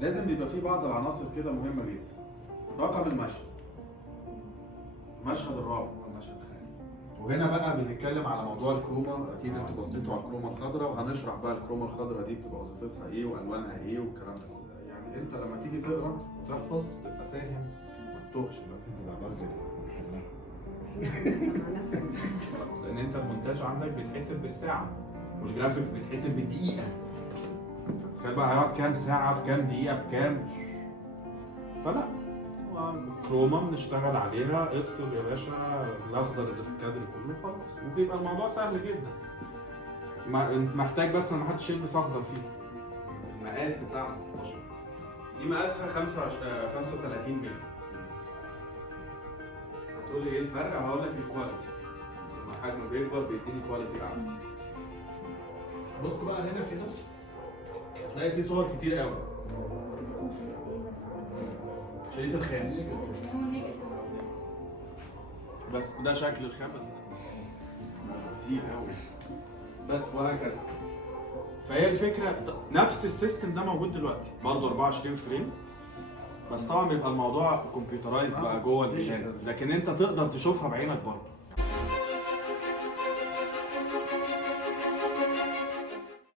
لازم بيبقى فيه بعض العناصر كده مهمه جدا. رقم المشهد، المشهد الرابع هو المشهد الخامس. وهنا بقى بنتكلم على موضوع الكروما. اكيد انتوا بصيتوا على الكروما الخضراء، وهنشرح بقى الكروما الخضراء دي بتبقى وظيفتها ايه والوانها ايه والكلام ده كله. يعني انت لما تيجي تقرا وتحفظ تبقى فاهم ما تتوهش، ممكن تبقى بازل. لان انت المونتاج عندك بيتحسب بالساعه والجرافيكس بيتحسب بالدقيقه. تخيل بقى هيقعد كام ساعه في كام دقيقه بكام. فلا، كروما بنشتغل عليها، افصل يا باشا الاخضر اللي في الكادر كله خلاص، وبيبقى الموضوع سهل جدا. محتاج بس ان محدش يلبس اخضر فيه. المقاس بتاعها 16، دي مقاسها 35 مللي. هتقول لي ايه الفرق؟ هقول لك الكواليتي. لما حجمه بيكبر بيديني كواليتي اعلى. بص بقى هنا كده هتلاقي في صور كتير قوي. شريط الخام بس ده شكل الخام بس كتير قوي بس، وهكذا. فهي الفكره نفس السيستم ده موجود دلوقتي برضه 24 فريم، بس طبعا بيبقى الموضوع كمبيوترايزد بقى جوه الجهاز، لكن انت تقدر تشوفها بعينك برضه.